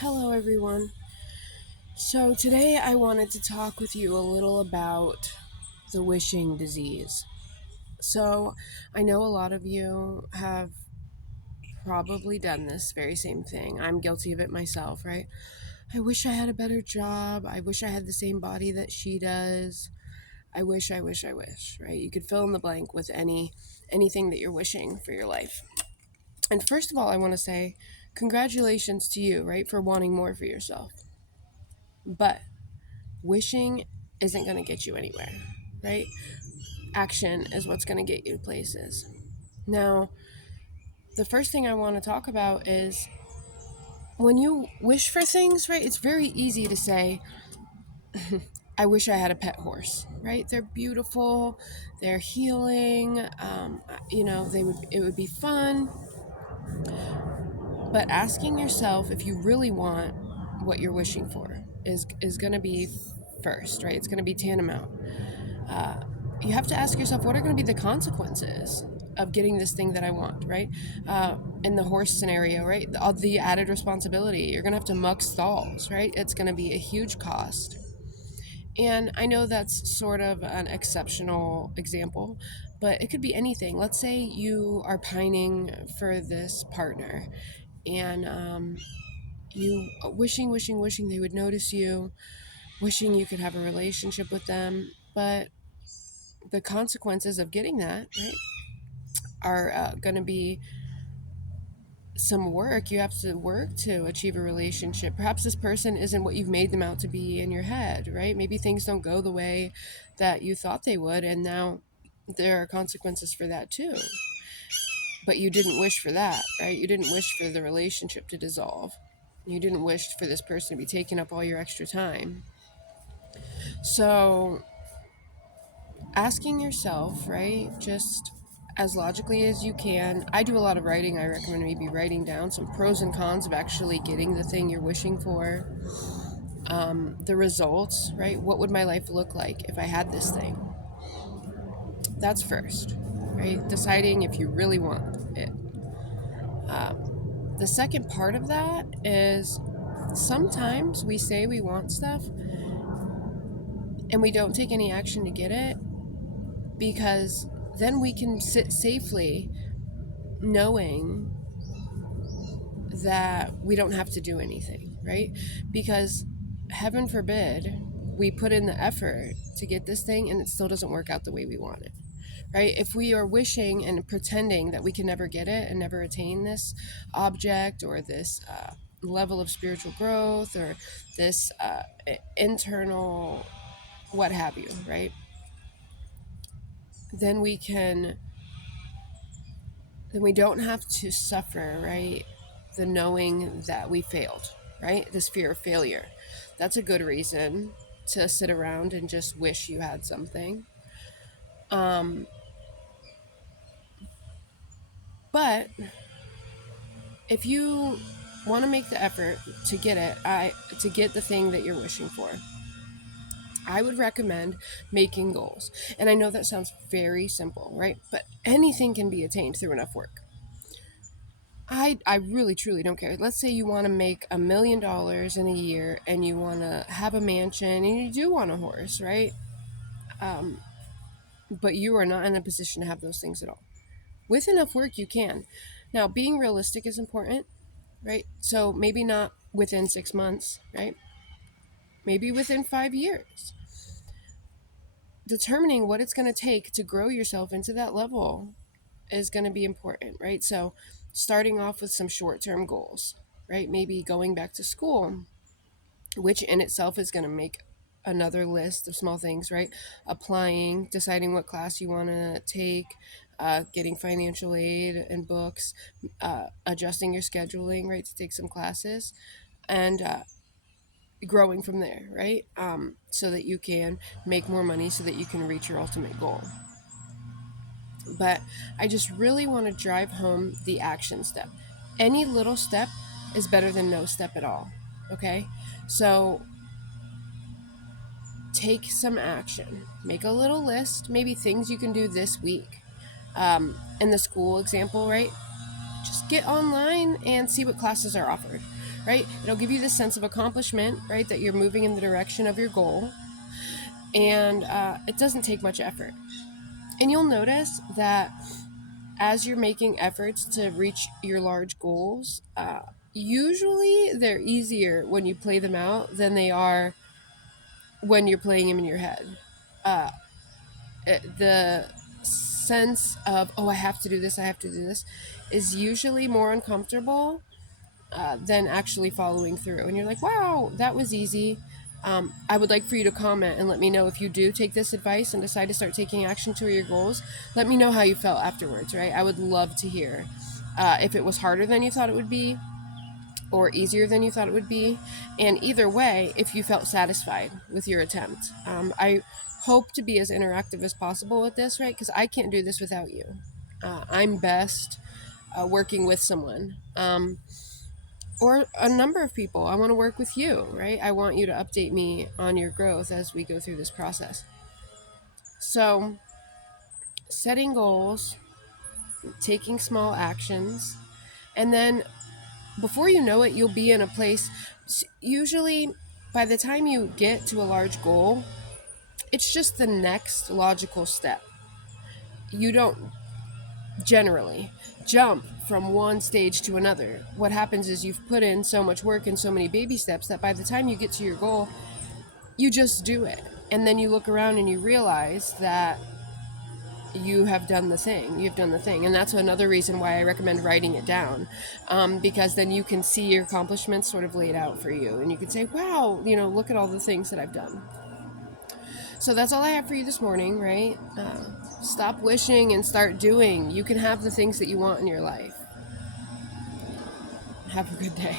Hello, everyone. So, today I wanted to talk with you a little about the wishing disease. So, I know a lot of you have probably done this very same thing. I'm guilty of it myself, right? I wish I had a better job. I wish I had the same body that she does. I wish, right? You could fill in the blank with anything that you're wishing for your life. And first of all, I want to say congratulations to you, right, for wanting more for yourself. But wishing isn't going to get you anywhere, right? Action is what's going to get you places. Now, the first thing I want to talk about is when you wish for things, right? It's very easy to say, I wish I had a pet horse, right? They're beautiful, they're healing, it would be fun. But asking yourself if you really want what you're wishing for is going to be first, right? It's going to be tantamount. You have to ask yourself, what are going to be the consequences of getting this thing that I want, right? In the horse scenario, right? The added responsibility. You're going to have to muck stalls, right? It's going to be a huge cost. And I know that's sort of an exceptional example, but it could be anything. Let's say you are pining for this partner and you wishing they would notice you, wishing you could have a relationship with them, but the consequences of getting that, right, are going to be some work. You have to work to achieve a relationship. Perhaps this person isn't what you've made them out to be in your head, right? Maybe things don't go the way that you thought they would, and now there are consequences for that too. But you didn't wish for that, right? You didn't wish for the relationship to dissolve. You didn't wish for this person to be taking up all your extra time. So asking yourself, right, just as logically as you can. I do a lot of writing. I recommend maybe writing down some pros and cons of actually getting the thing you're wishing for. The results, right? What would my life look like if I had this thing? That's first, right? Deciding if you really want it. The second part of that is sometimes we say we want stuff and we don't take any action to get it because then we can sit safely knowing that we don't have to do anything, right? Because heaven forbid we put in the effort to get this thing and it still doesn't work out the way we want it, right? If we are wishing and pretending that we can never get it and never attain this object or this level of spiritual growth or this internal what have you, right? Then we can then we don't have to suffer, right? The knowing that we failed, right? This fear of failure. That's a good reason to sit around and just wish you had something. Um, but if you want to make the effort to get it, to get the thing that you're wishing for, I would recommend making goals. And I know that sounds very simple, right? But anything can be attained through enough work. I really truly don't care. Let's say you want to make $1 million in a year and you want to have a mansion and you do want a horse, right? Um, but you are not in a position to have those things at all. With enough work, you can. Now, being realistic is important, right? So maybe not within 6 months, right? Maybe within 5 years. Determining what it's going to take to grow yourself into that level is going to be important, right? So, starting off with some short term goals, right? Maybe going back to school, which in itself is going to make another list of small things, right? Applying, deciding what class you want to take, getting financial aid and books, adjusting your scheduling, right, to take some classes, and growing from there, right? So that you can make more money so that you can reach your ultimate goal. But I just really want to drive home the action step. Any little step is better than no step at all. Okay? So take some action. Make a little list, maybe things you can do this week. In the school example, right? just get online and see what classes are offered, right? It'll give you this sense of accomplishment, right, that you're moving in the direction of your goal, and it doesn't take much effort. And you'll notice that as you're making efforts to reach your large goals, usually they're easier when you play them out than they are when you're playing them in your head. Uh, the sense of, oh, I have to do this, I have to do this, is usually more uncomfortable than actually following through. And you're like, wow, that was easy. I would like for you to comment and let me know if you do take this advice and decide to start taking action toward your goals. Let me know how you felt afterwards, right? I would love to hear if it was harder than you thought it would be or easier than you thought it would be. And either way, if you felt satisfied with your attempt. I hope to be as interactive as possible with this, right? Because I can't do this without you. I'm best working with someone. Or a number of people. I want to work with you, right? I want you to update me on your growth as we go through this process. So, setting goals, taking small actions, and then before you know it, you'll be in a place. Usually, by the time you get to a large goal, it's just the next logical step. You don't generally jump from one stage to another. What happens is you've put in so much work and so many baby steps that by the time you get to your goal, you just do it. And then you look around and you realize that you have done the thing. You've done the thing. And that's another reason why I recommend writing it down, because then you can see your accomplishments sort of laid out for you. And you can say, wow, look at all the things that I've done. So that's all I have for you this morning, right? Stop wishing and start doing. You can have the things that you want in your life. Have a good day.